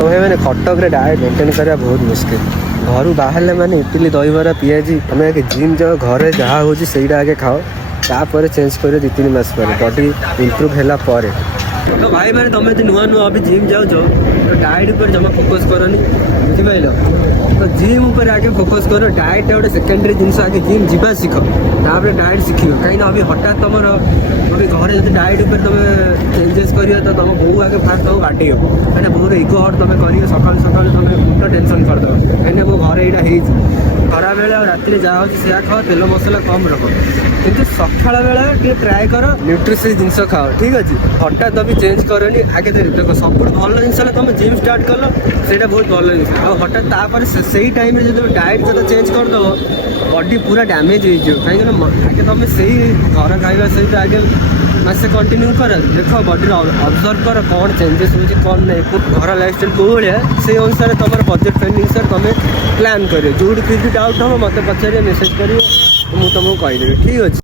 भाई मैंने Cuttack diet maintain करवा बहुत मुश्किल घर बाहर मैंने इडली दहीबरा पिआजी तुम आगे जिम जाओ घरे जहाँ हो आगे खाओ तापर चेंज कर 2-3 मास पर बॉडी इम्प्रूव है तो भाई मैंने तुम तो नुआ नुआ अभी जिम जाओ तो डाएट पर जमा फोकस करनी बुझिपाल तो जिम उपर आगे फोकस कर डाएट गोटे सेकेंडरी जिन आगे जिम जा शिख तापर डाएट शिख कहीं अभी हठात तुम अभी घर जो डाएट उपर तुम चेंजेस कर तो तुम बो आगे फास्ट तुम बाटे कहीं बोर इगो हट तुम कर सका सका तुम मुंड टेंशन करदेव कहीं मो घर यहाँ खरा बेले और राति जहाँ से खाओ तेल मसला कम रख कि सकाल बेला ट्राए कर न्यूट्रिशियस जिन खाओ ठीक अच्छे हठात अभी चेंज करनी आगे देख सब भल जिन तुम जिम स्टार्ट कल से बहुत भल जिन हठात तापर से टाइम जो डाएट जो चेंज करदेव बॉडी पूरा डैमेज हो कहीं आगे तुम से घर खाଇବା सहित आगे मासे कंटिन्यू कर देख बॉडी ऑब्जर्व कर कौन चेंजेस हो कौन नहीं घर लाइफस्टाइल कौ भाया से अनुसार तुम बजेट फ्रेंडली अनुसार तुम प्लान कर जो किसी डाउट हम मत पचार मेसेज कर मुझे तुमको कहीदेवी ठीक अच्छे।